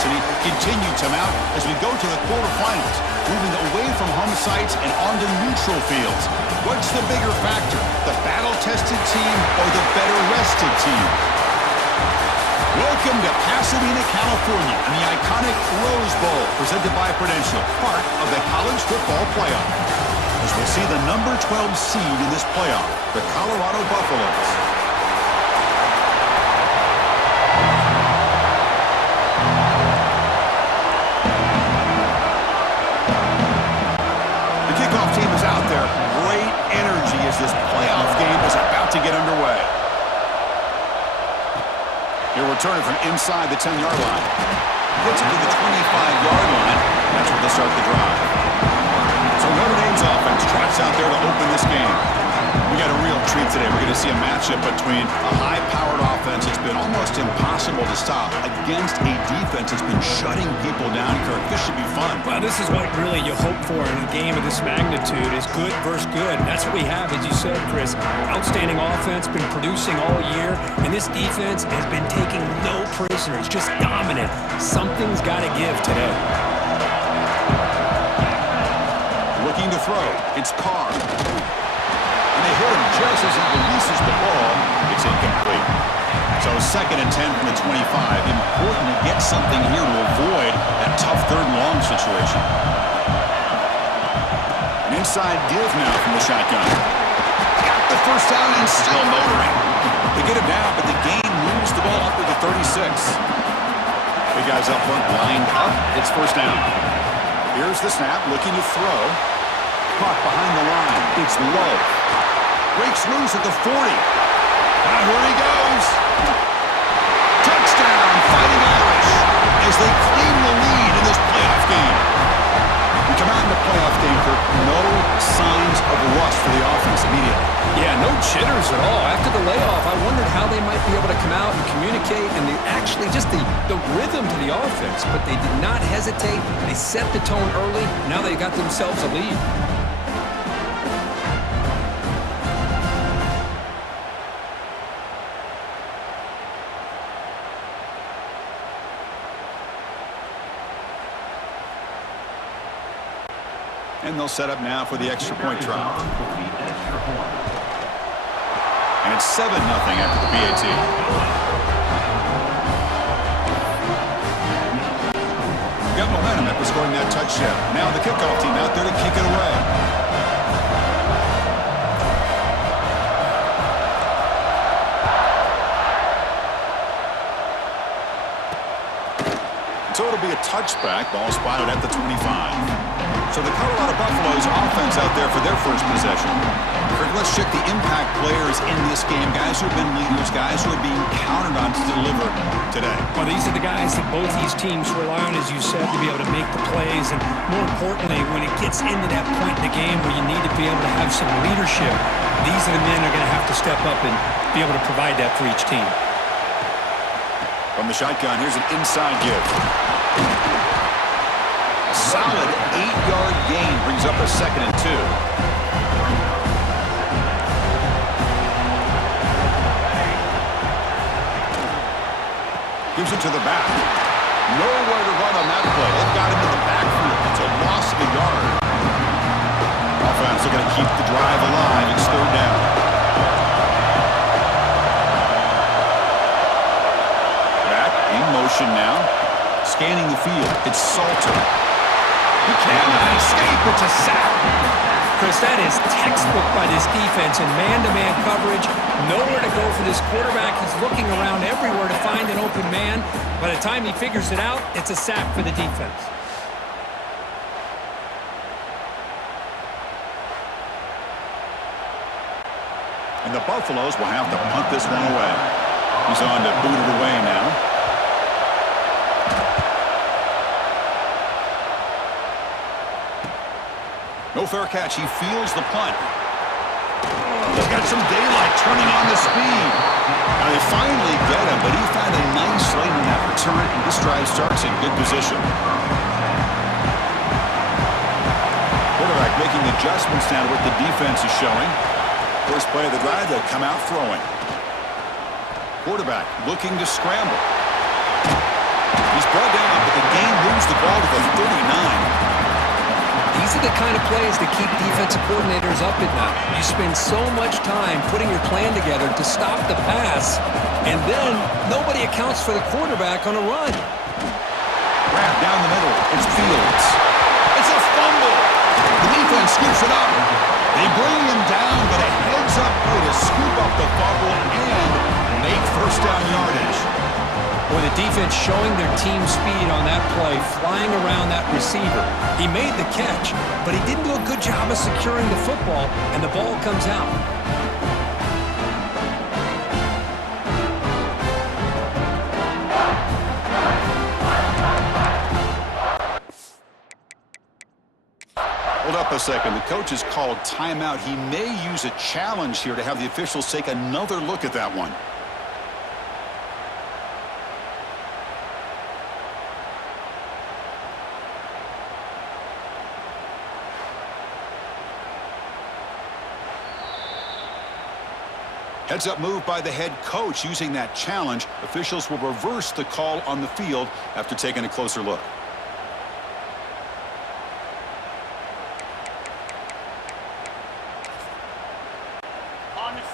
intensity continue to mount as we go to the quarterfinals, moving away from home sites and onto neutral fields. What's the bigger factor, the battle-tested team or the better-rested team? Welcome to Pasadena, California, and the iconic Rose Bowl, presented by Prudential, part of the college football playoff. As we'll see the number 12 seed in this playoff, the Colorado Buffaloes. This playoff game is about to get underway. He'll return it from inside the 10-yard line. Gets it to the 25-yard line. That's where they start the drive. So Notre Dame's offense trots out there to open this game. We got a real treat today. We're going to see a matchup between a high-powered offense that's been almost impossible to stop against a defense that's been shutting people down. Kirk, this should be fun. Well, this is what really you hope for in a game of this magnitude is good versus good. That's what we have, as you said, Chris. Outstanding offense, been producing all year, and this defense has been taking no prisoners, just dominant. Something's got to give today. Looking to throw. It's Carr. And they hit him just as he releases the ball. It's incomplete. So 2nd and 10 from the 25. Important to get something here to avoid that tough 3rd and long situation. An inside give now from the shotgun. Got the first down and still motoring. They get him down, but the game moves the ball up to the 36. Big guys up front lined up. It's 1st down. Here's the snap, looking to throw. Caught behind the line. It's low. Breaks loose at the 40. And here he goes. Touchdown, Fighting Irish, as they claim the lead in this playoff game. We come out in the playoff game for no signs of rust for the offense immediately. Yeah, no jitters at all. After the layoff, I wondered how they might be able to come out and communicate and actually just the rhythm to the offense. But they did not hesitate. They set the tone early. Now they got themselves a lead. And they'll set up now for the extra point try. And it's 7-0 after the PAT. Got momentum after scoring that touchdown. Now the kickoff team out there to kick it away. So it'll be a touchback. Ball spotted at the 25. So the Colorado Buffaloes offense out there for their first possession. Let's check the impact players in this game. Guys who have been leaders, guys who are being counted on to deliver today. Well, these are the guys that both these teams rely on, as you said, to be able to make the plays. And more importantly, when it gets into that point in the game where you need to be able to have some leadership, these are the men that are going to have to step up and be able to provide that for each team. From the shotgun, here's an inside give. A solid 8-yard gain brings up a 2nd and 2. Gives it to the back. Nowhere to run on that play. They've got him in the backfield. It's a loss of a yard. Offense are going to keep the drive alive. It's 3rd down. Back in motion now. Scanning the field. It's Salter. He cannot escape. It's a sack. Chris, that is textbook by this defense in man-to-man coverage. Nowhere to go for this quarterback. He's looking around everywhere to find an open man. By the time he figures it out, it's a sack for the defense. And the Buffaloes will have to punt this one away. He's on to boot it away now. No fair catch. He feels the punt. He's got some daylight turning on the speed. Now they finally get him, but he found a nice lane in that return, and this drive starts in good position. Quarterback making adjustments now to what the defense is showing. First play of the drive, they'll come out throwing. Quarterback looking to scramble. He's brought down, but the at the 39. These are the kind of plays that keep defensive coordinators up at night. You spend so much time putting your plan together to stop the pass, and then nobody accounts for the quarterback on a run. Grab down the middle. It's Fields. It's a fumble. The defense scoops it up. They bring him down, but a heads-up play to scoop up the fumble and make first down yardage. Boy, the defense showing their team speed on that play, flying around that receiver. He made the catch, but he didn't do a good job of securing the football, and the ball comes out. Hold up a second. The coach has called timeout. He may use a challenge here to have the officials take another look at that one. Heads-up move by the head coach using that challenge. Officials will reverse the call on the field after taking a closer look.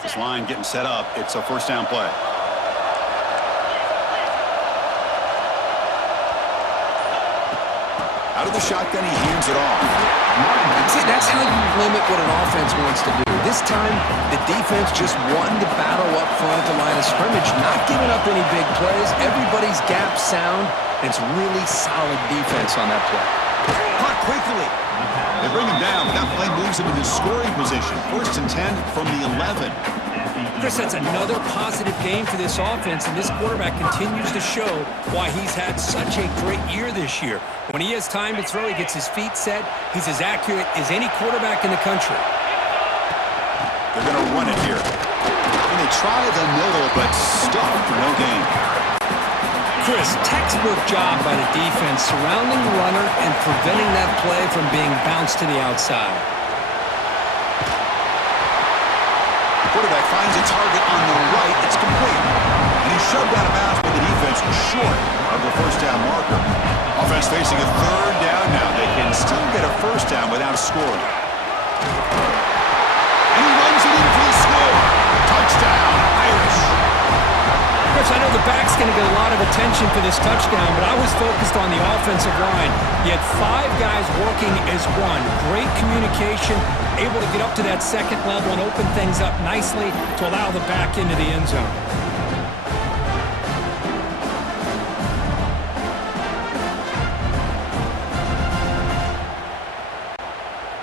This line getting set up. It's a first down play. Out of the shotgun, he hands it off. See, that's how you limit what an offense wants to do. This time, the defense just won the battle up front at the line of scrimmage, not giving up any big plays. Everybody's gap sound. It's really solid defense on that play. Caught quickly. They bring him down. That play moves him into scoring position. First and 10 from the 11. Chris, that's another positive game for this offense, and this quarterback continues to show why he's had such a great year this year. When he has time to throw, he gets his feet set. He's as accurate as any quarterback in the country. They're going to run it here. And they try the middle, but stuffed for no gain. Chris, textbook job by the defense surrounding the runner and preventing that play from being bounced to the outside. Quarterback finds a target on the right. It's complete. And he's shoved out of bounds by the defense short of the first down marker. Offense facing a third down now. They can still get a first down without scoring. And he runs it in for the score. Touchdown, Irish. Chris, I know the back's going to get a lot of attention for this touchdown, but I was focused on the offensive line. You had 5 guys working as one. Great communication, able to get up to that second level and open things up nicely to allow the back into the end zone.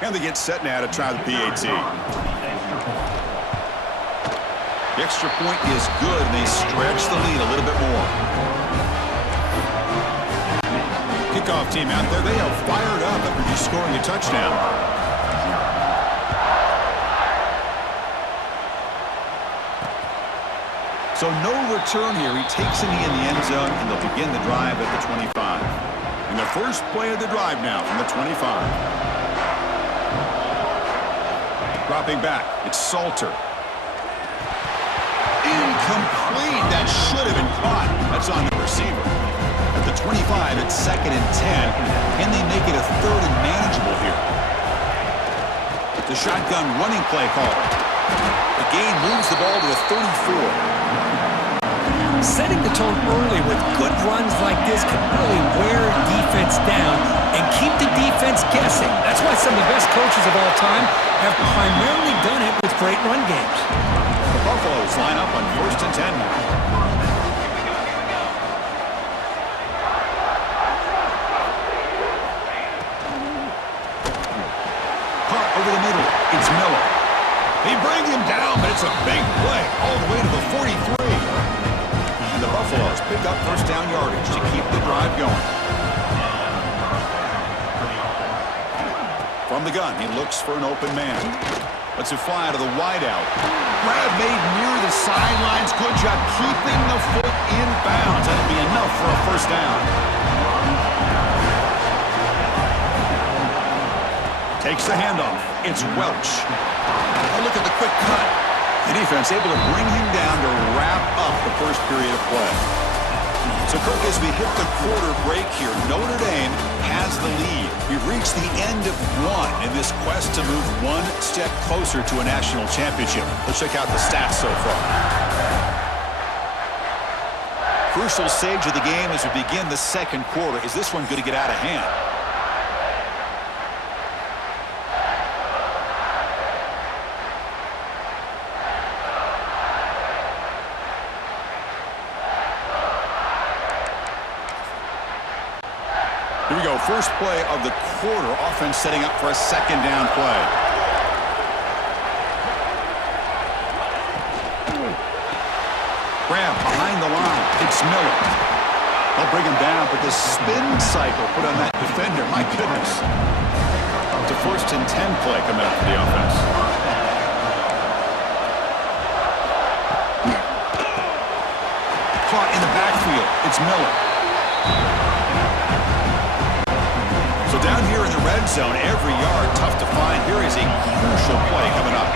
And they get set now to try the PAT. The extra point is good, and they stretch the lead a little bit more. Kickoff team out there, they are fired up after just scoring a touchdown. So no return here. He takes it in the end zone, and they'll begin the drive at the 25. And the first play of the drive now from the 25. Dropping back, it's Salter. Incomplete. That should have been caught. That's on the receiver. At the 25, it's second and 10. Can they make it a third and manageable here? The shotgun running play call. The gain moves the ball to the 34. Setting the tone early with good runs like this can really wear defense down and keep the defense guessing. That's why some of the best coaches of all time have primarily done it with great run games. The Buffaloes line up on first and 10 now. Caught over the middle. It's Miller. They bring him down, but it's a big play all the way to the 43. And the Buffaloes pick up first down yardage to keep the drive going. From the gun, he looks for an open man. Lets it fly out of the wideout. Grab made near the sidelines. Good job keeping the foot in bounds. That'll be enough for a first down. Takes the handoff. It's Welch. Oh, look at the quick cut. The defense able to bring him down to wrap up the first period of play. So, Kirk, as we hit the quarter break here, Notre Dame has has the lead. We've reached the end of one in this quest to move one step closer to a national championship. Let's check out the stats so far. Crucial stage of the game as we begin the second quarter. Is this one going to get out of hand? Here we go, first play of the quarter. Offense setting up for a second down play. Graham behind the line. It's Miller. They'll bring him down, but the spin cycle put on that defender, my goodness. It's a 1st and 10 play coming up for the offense. Caught in the backfield. It's Miller. So down here in the red zone, every yard tough to find. Here is a crucial play coming up.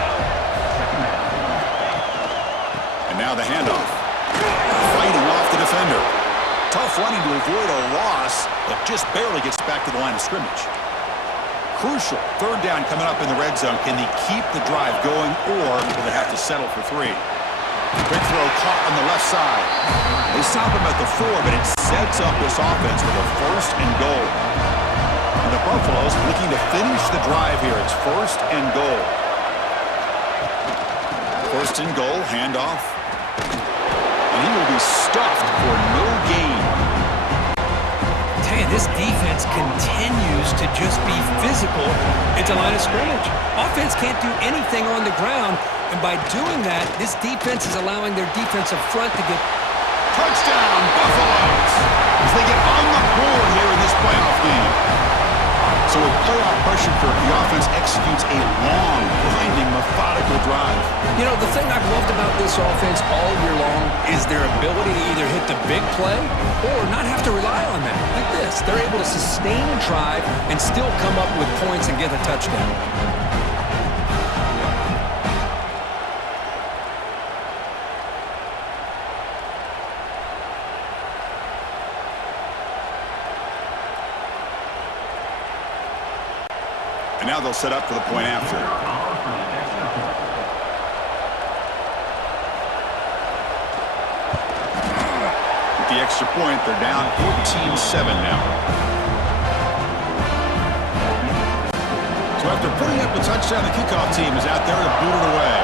And now the handoff. Fighting off the defender. Tough running to avoid a loss, but just barely gets back to the line of scrimmage. Crucial 3rd down coming up in the red zone. Can they keep the drive going, or will they have to settle for 3? Quick throw caught on the left side. They stop him at the 4, but it sets up this offense with a 1st and goal. And the Buffaloes looking to finish the drive here. It's 1st and goal. 1st and goal, handoff. And he will be stuffed for no gain. Tell you, this defense continues to just be physical at the line of scrimmage. Offense can't do anything on the ground, and by doing that, this defense is allowing their defensive front to get... Touchdown, Buffaloes! As they get on the board here in this playoff game. So with playoff pressure, the offense executes a long, grinding, methodical drive. You know, the thing I've loved about this offense all year long is their ability to either hit the big play or not have to rely on that. Like this, they're able to sustain a drive and still come up with points and get a touchdown. And now they'll set up for the point after. With the extra point, they're down 14-7 now. So after putting up the touchdown, the kickoff team is out there to boot it away.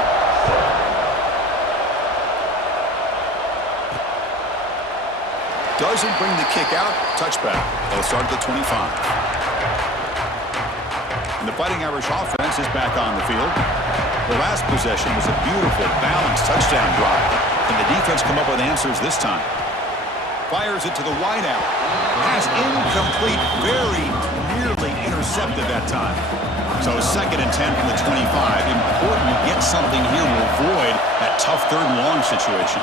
Doesn't bring the kick out. Touchback. They'll start at the 25. And the Fighting Irish offense is back on the field. The last possession was a beautiful, balanced touchdown drive. Can the defense come up with answers this time? Fires it to the wideout. Pass incomplete, very nearly intercepted that time. So 2nd and 10 from the 25. Important to get something here to avoid that tough 3rd and long situation.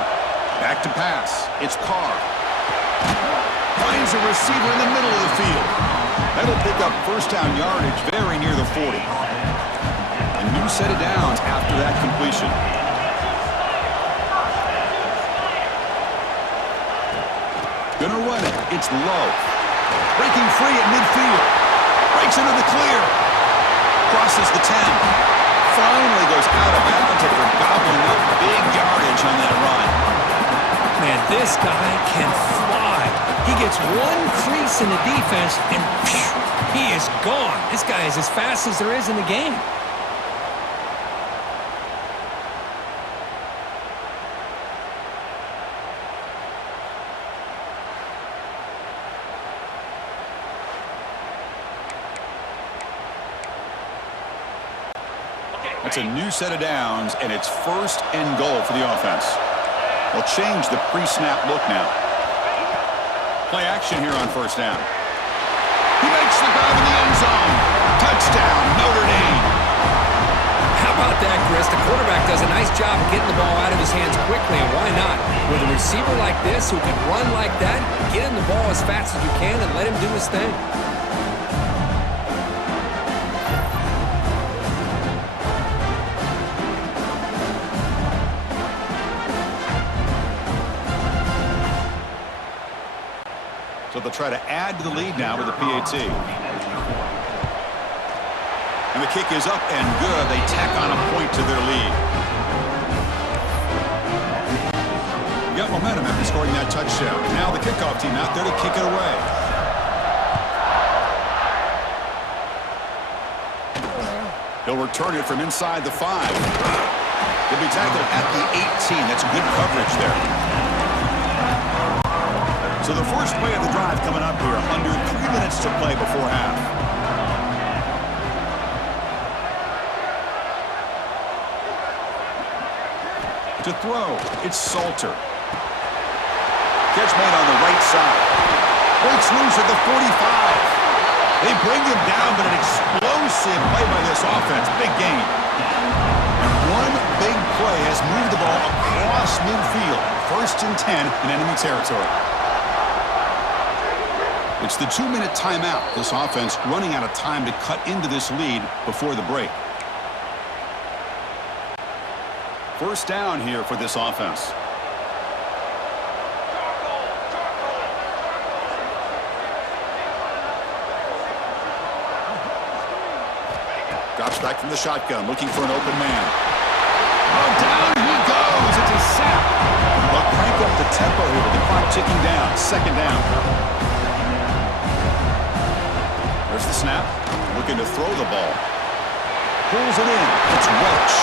Back to pass. It's Carr. Finds a receiver in the middle of the field. That'll pick up 1st down yardage very near the 40. A new set of downs after that completion. Gonna run it. It's low. Breaking free at midfield. Breaks into the clear. Crosses the 10. Finally goes out of bounds after gobbling up big yardage on that run. Man, this guy can fly. He gets one crease in the defense, and phew, he is gone. This guy is as fast as there is in the game. It's a new set of downs, and it's 1st and goal for the offense. They'll change the pre-snap look now. Play action here on 1st down. He makes the grab in the end zone. Touchdown, Notre Dame. How about that, Chris? The quarterback does a nice job getting the ball out of his hands quickly, and why not? With a receiver like this who can run like that, get him the ball as fast as you can and let him do his thing. So the They'll try to add to the lead now with the PAT. And the kick is up and good. They tack on a point to their lead. Got momentum after scoring that touchdown. Now the kickoff team out there to kick it away. He'll return it from inside the 5. He'll be tackled at the 18. That's good coverage there. So the first play of the drive coming up here. Under 3 minutes to play before half. To throw, it's Salter. Catch made on the right side. Breaks loose at the 45. They bring him down, but an explosive play by this offense. Big game. And one big play has moved the ball across midfield. 1st and 10 in enemy territory. It's the 2-minute timeout. This offense running out of time to cut into this lead before the break. First down here for this offense. Drops back from the shotgun, looking for an open man. Oh, down he goes. It's a sack. They'll crank up the tempo here with the clock ticking down. 2nd down. There's the snap. Looking to throw the ball. Pulls it in. It's Welch.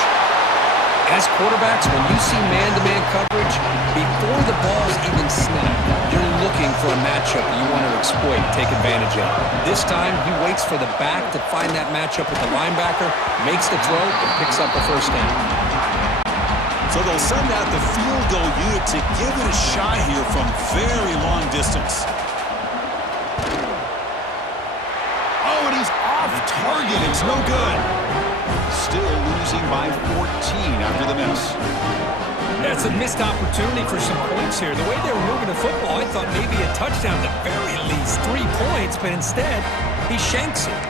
As quarterbacks, when you see man-to-man coverage, before the ball's even snapped, you're looking for a matchup you want to exploit and take advantage of. This time, he waits for the back to find that matchup with the linebacker, makes the throw, and picks up the 1st down. So they'll send out the field goal unit to give it a shot here from very long distance. Oh, and he's off target. It's no good. Still losing by 14 after the miss. That's a missed opportunity for some points here. The way they were moving the football, I thought maybe a touchdown at the very least, 3 points, but instead, he shanks it.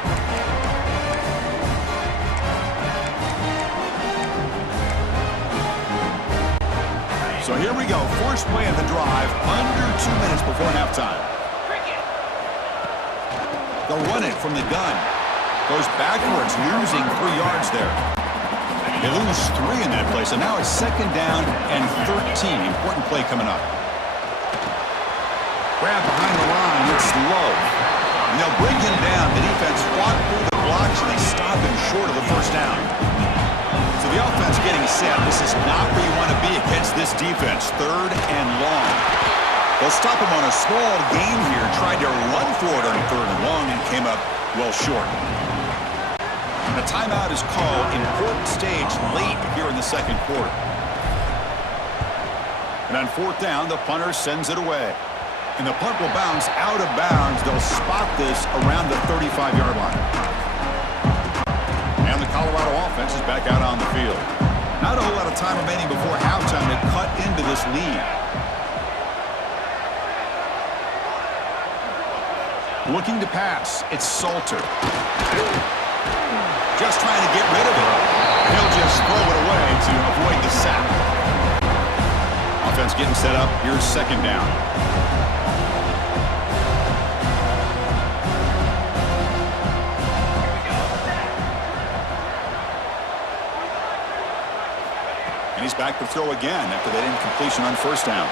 So here we go. First play of the drive, under 2 minutes before halftime. They'll run it from the gun. Goes backwards, losing 3 yards there. They lose 3 in that play, so now it's 2nd down and 13. Important play coming up. Grab behind the line, it's low. And they'll bring him down. The defense fought through the blocks, and they stop him short of the 1st down. So the offense getting set. This is not where you want to be against this defense. 3rd and long. They'll stop him on a small gain here. Tried to run for it on 3rd and long and came up well short. The timeout is called. Important stage late here in the 2nd quarter. And on 4th down, the punter sends it away. And the punt will bounce out of bounds. They'll spot this around the 35-yard line. And the Colorado offense is back out on the field. Not a whole lot of time remaining before halftime to cut into this lead. Looking to pass. It's Salter. Just trying to get rid of it. He'll just throw it away to avoid the sack. Offense getting set up. Here's 2nd down. And he's back to throw again after that incompletion on 1st down.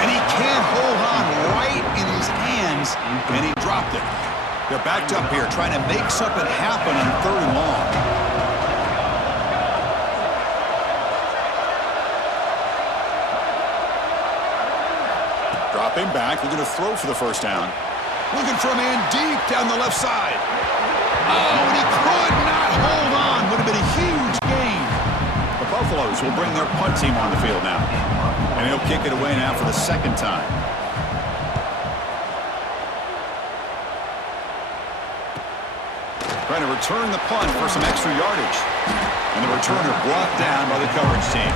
And he can't hold on right in his hands, and he dropped it. They're backed up here, trying to make something happen on 3rd and long. Dropping back, looking to throw for the 1st down. Looking for a man deep down the left side. Oh, and he could not hold on. Would have been a huge gain. The Buffaloes will bring their punt team on the field now. And he'll kick it away now for the 2nd time. Trying to return the punt for some extra yardage. And the returner brought down by the coverage team.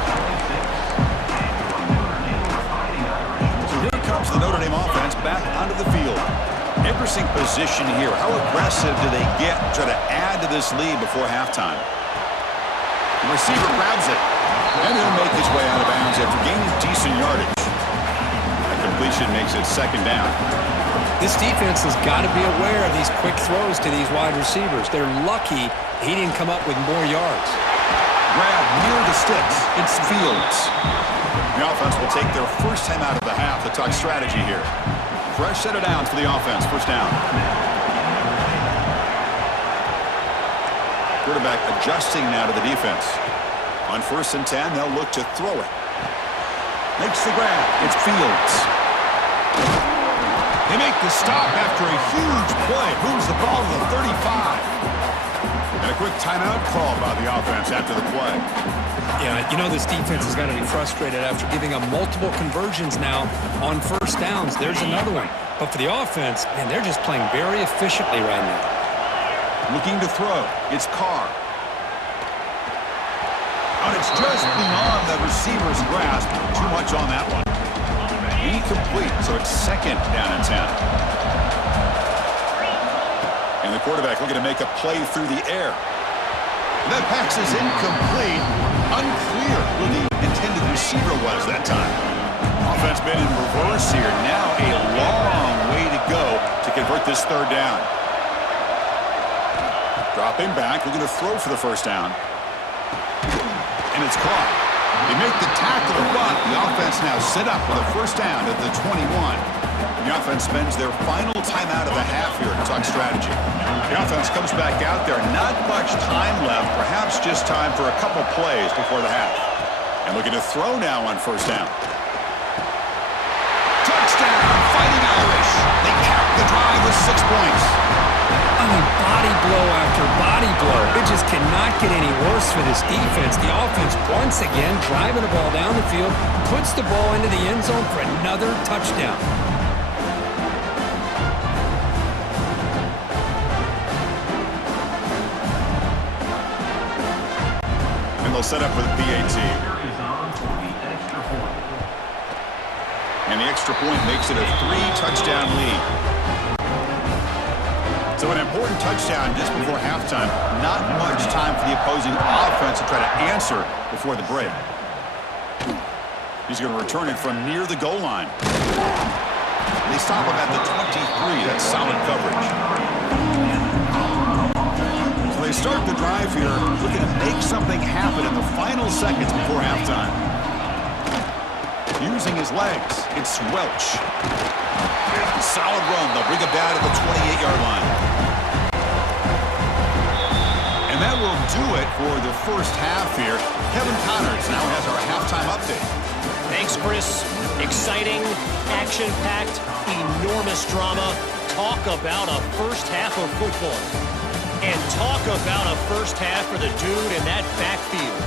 So here comes the Notre Dame offense back onto the field. Interesting position here. How aggressive do they get to try to add to this lead before halftime? The receiver grabs it. And he'll make his way out of bounds after gaining decent yardage. A completion makes it second down. This defense has got to be aware of these quick throws to these wide receivers. They're lucky he didn't come up with more yards. Grab near the sticks. It's Fields. The offense will take their first time out of the half to talk strategy here. Fresh set of downs for the offense. First down. Quarterback adjusting now to the defense. On 1st and 10, they'll look to throw it. Makes the grab. It's Fields. They make the stop after a huge play. Moves the ball to the 35. And a quick timeout call by the offense after the play. Yeah, you know this defense has got to be frustrated after giving up multiple conversions now on first downs. There's another one. But for the offense, man, they're just playing very efficiently right now. Looking to throw. It's Carr. And it's just beyond the receiver's grasp. Too much on that one. Incomplete, so it's second down and 10. And the quarterback looking to make a play through the air. And that pass is incomplete. Unclear who the intended receiver was that time. Offense been in reverse here. Now a long way to go to convert this third down. Dropping back, looking to throw for the first down. And it's caught. They make the tackle and run. The offense now set up with a first down at the 21. The offense spends their final timeout of the half here to talk strategy. The offense comes back out there. Not much time left. Perhaps just time for a couple plays before the half. And looking to throw now on first down. Touchdown, Fighting Irish. They cap the drive with 6 points. I mean, body blow after body blow. It just cannot get any worse for this defense. The offense, once again, driving the ball down the field, puts the ball into the end zone for another touchdown. And they'll set up for the PAT. And the extra point makes it a 3-touchdown lead. So an important touchdown just before halftime. Not much time for the opposing offense to try to answer before the break. He's going to return it from near the goal line. They stop him at the 23. That's solid coverage. So they start the drive here, looking to make something happen in the final seconds before halftime. Using his legs, it's Welch. Solid run. They'll bring it down at the 28-yard line. And that will do it for the first half here. Kevin Connors now has our halftime update. Thanks, Chris. Exciting, action-packed, enormous drama. Talk about a first half of football. And talk about a first half for the dude in that backfield.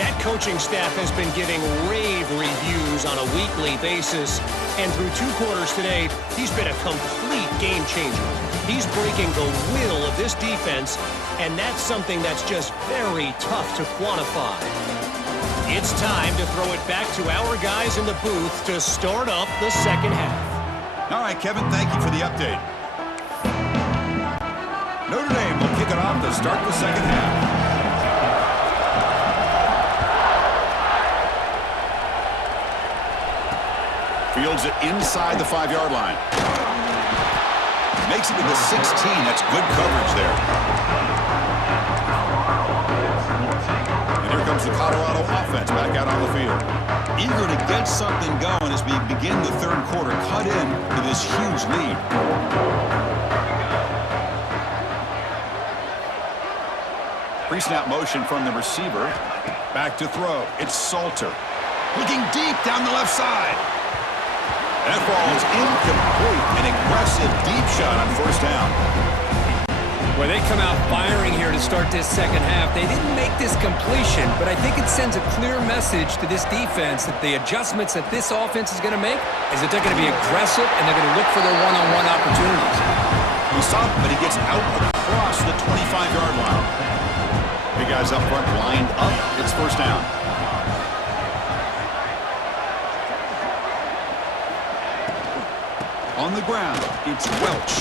That coaching staff has been giving rave reviews on a weekly basis. And through 2 quarters today, he's been a complete game changer. He's breaking the will of this defense, and that's something that's just very tough to quantify. It's time to throw it back to our guys in the booth to start up the second half. All right, Kevin, thank you for the update. Notre Dame will kick it off to start the second half. Fields it inside the 5-yard line. Makes it to the 16. That's good coverage there. And here comes the Colorado offense back out on the field. Eager to get something going as we begin the third quarter. Cut in to this huge lead. Pre-snap motion from the receiver. Back to throw. It's Salter. Looking deep down the left side. That ball is incomplete. An aggressive deep shot on first down. Well, they come out firing here to start this second half. They didn't make this completion, but I think it sends a clear message to this defense that the adjustments that this offense is going to make is that they're going to be aggressive and they're going to look for their one-on-one opportunities. He stopped, but he gets out across the 25-yard line. Big guys up front lined up. It's first down. On the ground, it's Welch.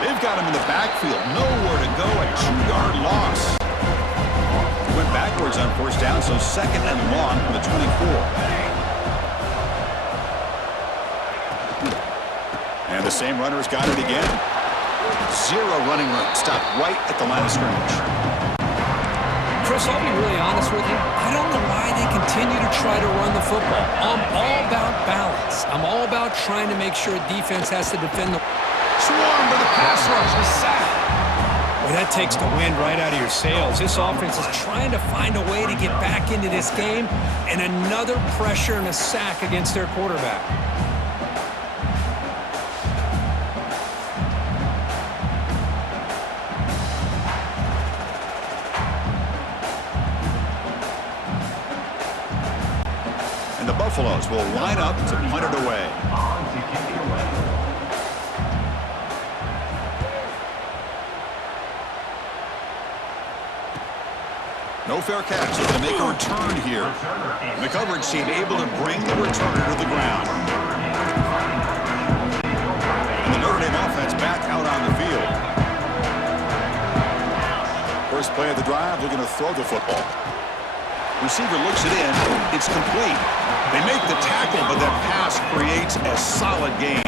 They've got him in the backfield. Nowhere to go. A 2-yard loss. Went backwards on first down, so second and long from the 24. And the same runner's got it again. Zero running room. Stopped right at the line of scrimmage. Chris, I'll be really honest with you. I don't know why they continue to try to run the football. I'm all about balance. I'm all about trying to make sure defense has to defend the... Swarmed by the pass rush. A sack. Well, that takes the wind right out of your sails. This offense is trying to find a way to get back into this game, and another pressure and a sack against their quarterback. And the Buffaloes will line up to punt it away. No fair catch. They're going to make a return here. The coverage team able to bring the returner to the ground. And the Notre Dame offense back out on the field. First play of the drive, looking to throw the football. Receiver looks it in. It's complete. They make the tackle, but that pass creates a solid gain.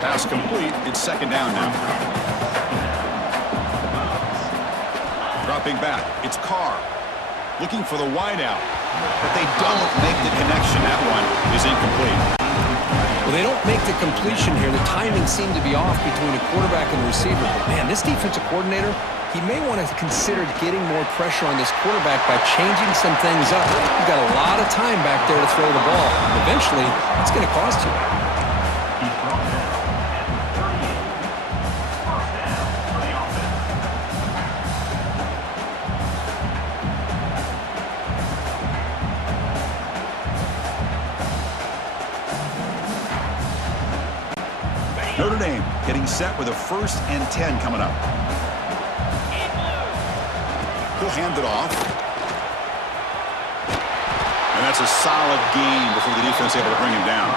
Pass complete. It's second down now. Dropping back, it's Carr. Looking for the wideout, but they don't make the connection. That one is incomplete. Well, they don't make the completion here. The timing seemed to be off between the quarterback and the receiver. But, man, this defensive coordinator, he may want to consider getting more pressure on this quarterback by changing some things up. You've got a lot of time back there to throw the ball. Eventually, it's going to cost you. Notre Dame getting set with a 1st and 10 coming up. He'll hand it off. And that's a solid gain before the defense able to bring him down.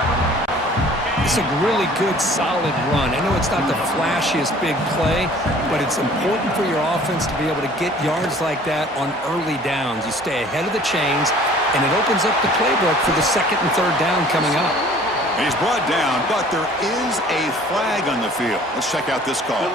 It's a really good, solid run. I know it's not the flashiest big play, but it's important for your offense to be able to get yards like that on early downs. You stay ahead of the chains, and it opens up the playbook for the 2nd and 3rd down coming up. He's brought down, but there is a flag on the field. Let's check out this call.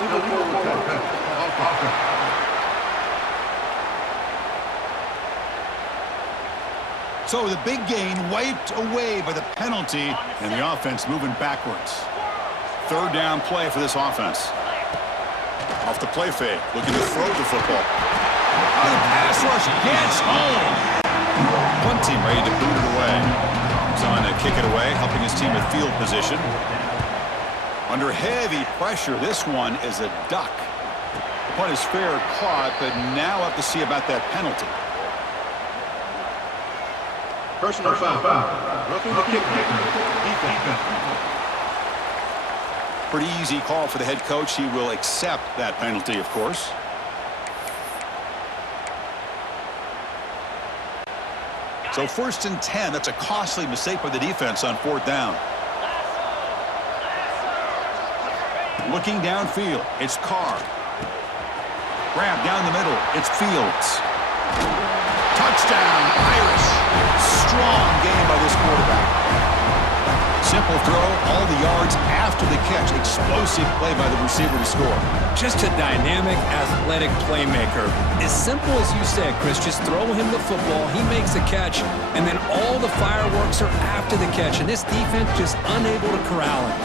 So the big gain wiped away by the penalty, and the offense moving backwards. 3rd down play for this offense. Off the play fake, looking to throw the football. And the pass rush gets home. Punt team ready to boot it away. On to kick it away, helping his team at field position. Under heavy pressure, this one is a duck. The punt is fair caught, but now have to see about that penalty. Personal foul. Roughing the kicker. Defense. Pretty easy call for the head coach. He will accept that penalty, of course. So 1st and 10, that's a costly mistake by the defense on 4th down. Looking downfield, it's Carr. Grab down the middle, it's Fields. Touchdown, Irish. Strong game by this quarterback. Simple throw, all the yards after the catch. Explosive play by the receiver to score. Just a dynamic, athletic playmaker. As simple as you said, Chris, just throw him the football, he makes a catch, and then all the fireworks are after the catch, and this defense just unable to corral him.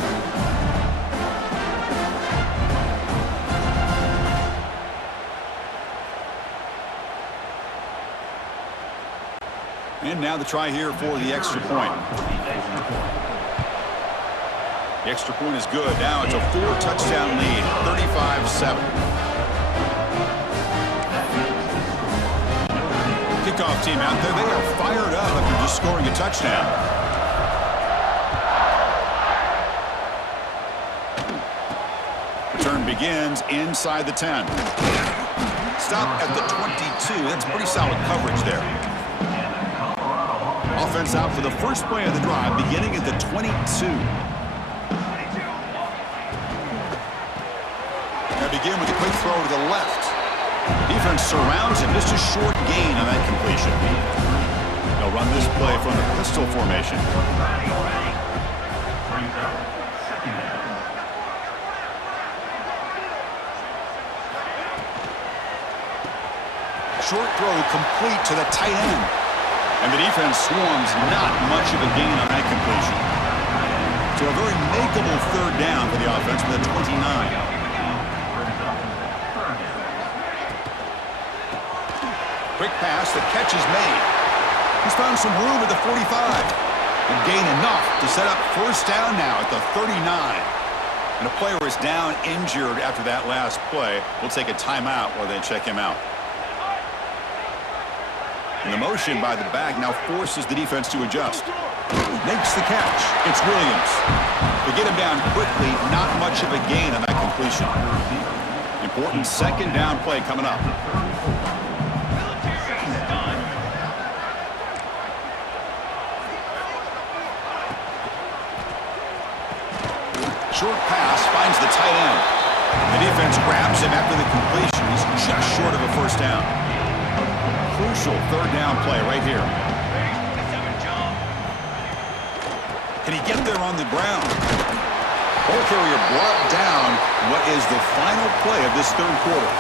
And now the try here for the extra point. The extra point is good. Now it's a 4-touchdown lead, 35-7. Kickoff team out there. They are fired up after just scoring a touchdown. Return begins inside the 10. Stop at the 22. That's pretty solid coverage there. Offense out for the first play of the drive, beginning at the 22. Begin with a quick throw to the left. Defense surrounds him. Just a short gain on that completion. They'll run this play from the pistol formation. short throw complete to the tight end. And the defense swarms not much of a gain on that completion. So a very makeable third down for the offense with a 29. Quick pass, the catch is made. He's found some room at the 45. And gain enough to set up first down now at the 39. And a player is down injured after that last play. We'll take a timeout while they check him out. And the motion by the back now forces the defense to adjust. Makes the catch. It's Williams. They get him down quickly. Not much of a gain on that completion. Important second down play coming up. Short pass finds the tight end. The defense grabs him after the completion. He's just short of a first down. Crucial third down play right here. Can he get there on the ground? Ball carrier brought down what is the final play of this third quarter.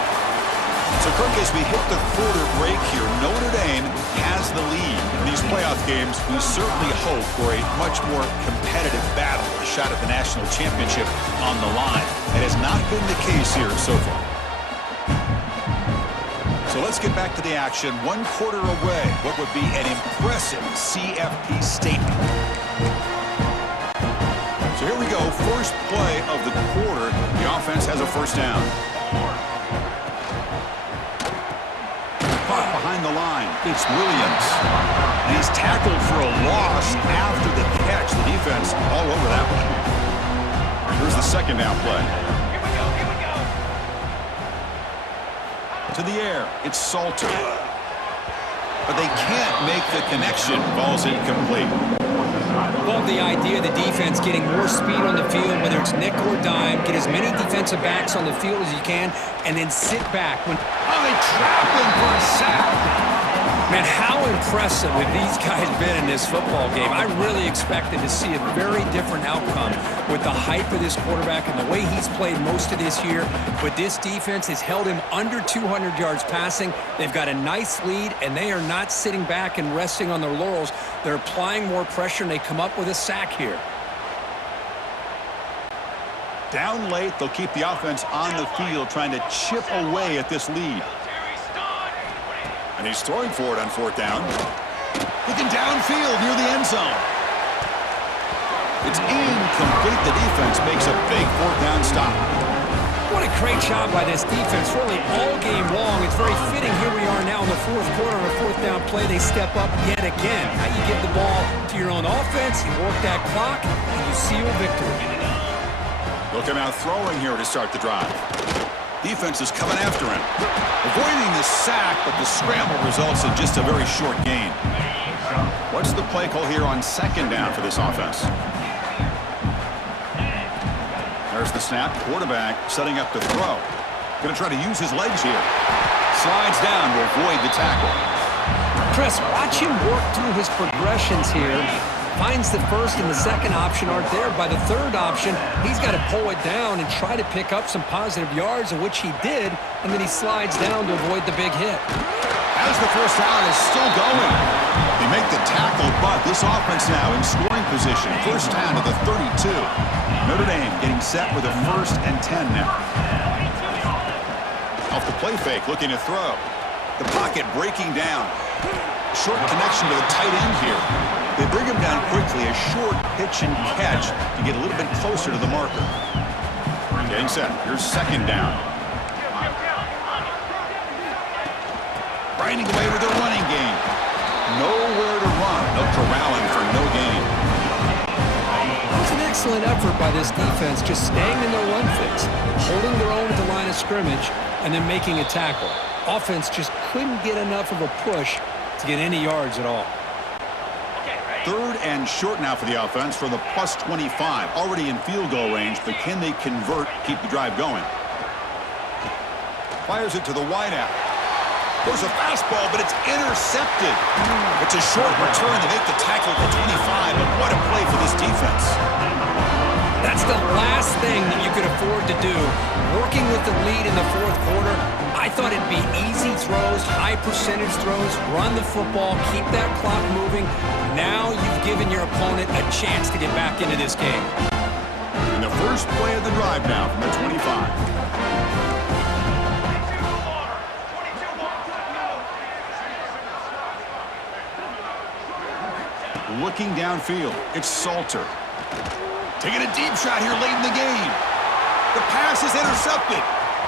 So, Kirk, as we hit the quarter break here, Notre Dame has the lead. In these playoff games, we certainly hope for a much more competitive battle, a shot at the national championship on the line. It has not been the case here so far. So let's get back to the action. 1 quarter away. What would be an impressive CFP statement. So here we go. First play of the quarter. The offense has a first down. Caught behind the line. It's Williams. And he's tackled for a loss after the catch. The defense all over that one. Here's the second down play. To the air, it's Salter. But they can't make the connection. Ball's incomplete. Love the idea of the defense getting more speed on the field, whether it's nickel or dime. Get as many defensive backs on the field as you can, and then sit back. They trap him for a sack. Man, how impressive have these guys been in this football game? I really expected to see a very different outcome with the hype of this quarterback and the way he's played most of this year. But this defense has held him under 200 yards passing. They've got a nice lead, and they are not sitting back and resting on their laurels. They're applying more pressure, and they come up with a sack here. Down late, they'll keep the offense on the field trying to chip away at this lead. And he's throwing for it on fourth down. Looking downfield near the end zone. It's incomplete. The defense makes a big fourth down stop. What a great job by this defense, really all game long. It's very fitting. Here we are now in the fourth quarter on a fourth down play. They step up yet again. Now you give the ball to your own offense, you work that clock, and you seal victory. Looking out throwing here to start the drive. Defense is coming after him. Avoiding the sack, but the scramble results in just a very short gain. What's the play call here on second down for this offense? There's the snap. Quarterback setting up to throw. Going to try to use his legs here. Slides down to avoid the tackle. Chris, watch him work through his progressions here. Finds the first and the second option aren't there. By the third option, he's got to pull it down and try to pick up some positive yards, of which he did, and then he slides down to avoid the big hit. As the first down is still going. They make the tackle, but this offense now in scoring position. First down to the 32. Notre Dame getting set with a 1st and 10 now. Off the play fake, looking to throw. The pocket breaking down. Short connection to the tight end here. They bring him down quickly, a short pitch and catch to get a little bit closer to the marker. Getting set. Here's second down. Grinding away with a running game. Nowhere to run. They'll corral him for no gain. It was an excellent effort by this defense, just staying in their run fix, holding their own at the line of scrimmage, and then making a tackle. Offense just couldn't get enough of a push to get any yards at all. Third and short now for the offense from the plus 25. Already in field goal range, but can they convert, keep the drive going? Fires it to the wideout. There's a fastball, but it's intercepted. It's a short return. They make the tackle at the 25, but what a play for this defense. That's the last thing that you could afford to do. Working with the lead in the fourth quarter, I thought it'd be easy throws, high percentage throws, run the football, keep that clock moving. Now you've given your opponent a chance to get back into this game. And the first play of the drive now from the 25. Looking downfield, it's Salter. Taking a deep shot here late in the game. The pass is intercepted.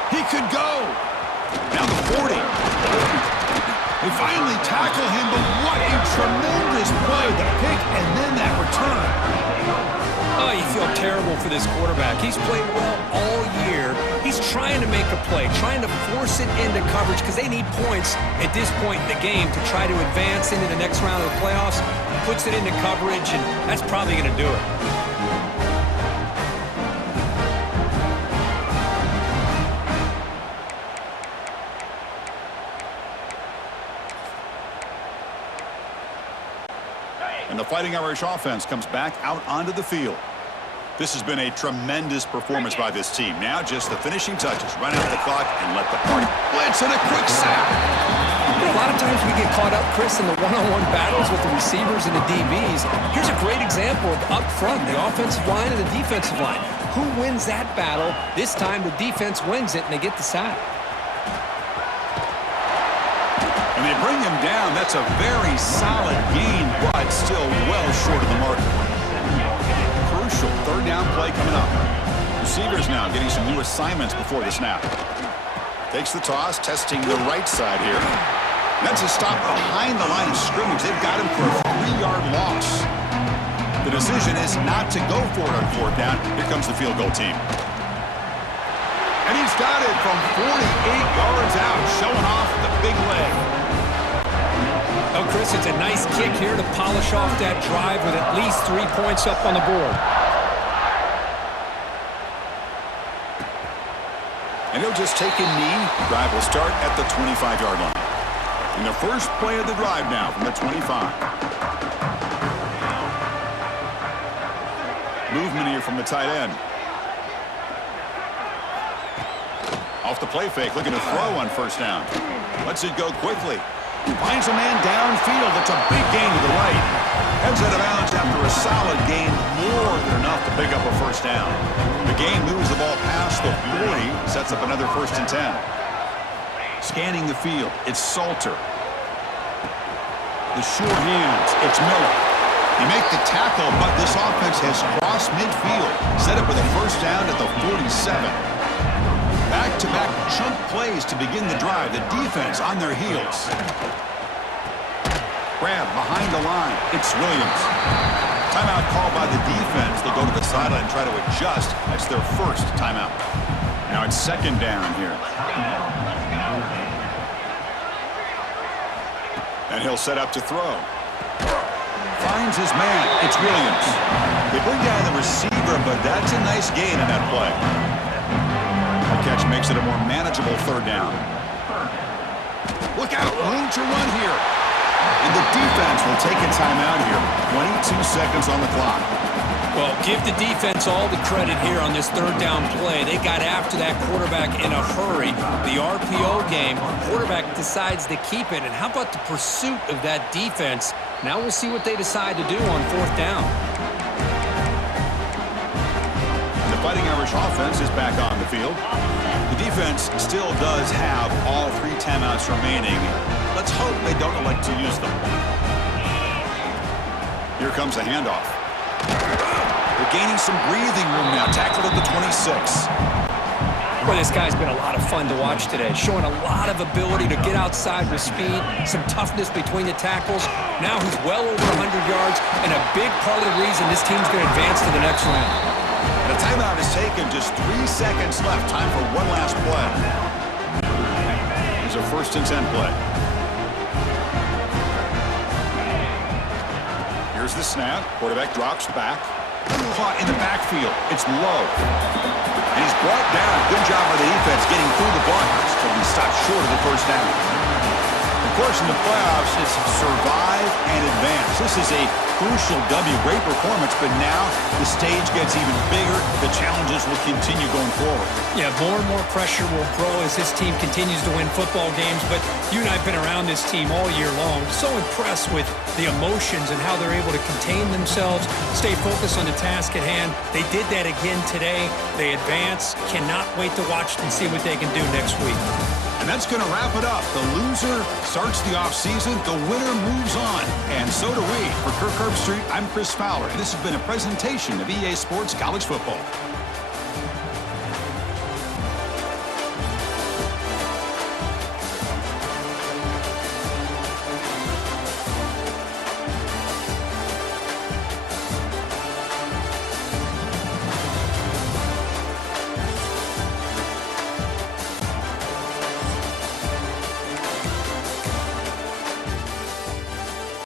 He could go. Now the 40. They finally tackle him, but what a tremendous play. The pick and then that return. Oh, you feel terrible for this quarterback. He's played well all year. He's trying to make a play, trying to force it into coverage because they need points at this point in the game to try to advance into the next round of the playoffs. Puts it into coverage, and that's probably going to do it. And the Fighting Irish offense comes back out onto the field. This has been a tremendous performance by this team. Now just the finishing touches. Run out the clock and let the party blitz and a quick sack. You know, a lot of times we get caught up, Chris, in the one-on-one battles with the receivers and the DBs. Here's a great example of up front, the offensive line and the defensive line. Who wins that battle? This time the defense wins it, and they get the sack. And they bring him down. That's a very solid gain, but still well short of the mark. Crucial third down play coming up. Receivers now getting some new assignments before the snap. Takes the toss, testing the right side here. That's a stop behind the line of scrimmage. They've got him for a 3-yard loss. The decision is not to go for it on fourth down. Here comes the field goal team. And he's got it from 48 yards out, showing off the big leg. Oh, Chris, it's a nice kick here to polish off that drive with at least 3 points up on the board. And he'll just take a knee. Drive will start at the 25-yard line. And the first play of the drive now from the 25. Movement here from the tight end. Off the play fake, looking to throw on first down. Lets it go quickly. Finds a man downfield. That's a big gain to the right. Heads out of bounds after a solid gain, more than enough to pick up a first down. The game moves the ball past the 40, sets up another 1st and 10. Scanning the field, it's Salter. The short hands, it's Miller. They make the tackle, but this offense has crossed midfield. Set up with a first down at the 47. Back-to-back chunk plays to begin the drive. The defense on their heels. Grab behind the line. It's Williams. Timeout called by the defense. They'll go to the sideline and try to adjust. That's their first timeout. Now it's second down here. And he'll set up to throw. Finds his man. It's Williams. They bring down the receiver, but that's a nice gain on that play. The catch makes it a more manageable third down. Look out, room to run here. And the defense will take a timeout here. 22 seconds on the clock. Well, give the defense all the credit here on this third down play. They got after that quarterback in a hurry. The RPO game, quarterback decides to keep it. And how about the pursuit of that defense? Now we'll see what they decide to do on fourth down. The Fighting Irish offense is back on the field. The defense still does have all 3 timeouts remaining. Let's hope they don't elect to use them. Here comes a handoff. They're gaining some breathing room now. Tackled at the 26. Well, this guy's been a lot of fun to watch today, showing a lot of ability to get outside with speed, some toughness between the tackles. Now he's well over 100 yards, and a big part of the reason this team's going to advance to the next round. And a timeout is taken. Just 3 seconds left. Time for one last play. Here's a 1st and 10 play. Here's the snap. Quarterback drops back. Caught in the backfield. It's low. And he's brought down. Good job by the defense getting through the blockers, but he stopped short of the first down. The course, in the playoffs, it's survive and advance. This is a crucial W. Great performance, but now the stage gets even bigger. The challenges will continue going forward. Yeah, more and more pressure will grow as this team continues to win football games, but you and I have been around this team all year long. So impressed with the emotions and how they're able to contain themselves, stay focused on the task at hand. They did that again today. They advance. Cannot wait to watch and see what they can do next week. And that's going to wrap it up. The loser starts the offseason. The winner moves on. And so do we. For Kirk Herbstreit, I'm Chris Fowler. And this has been a presentation of EA Sports College Football.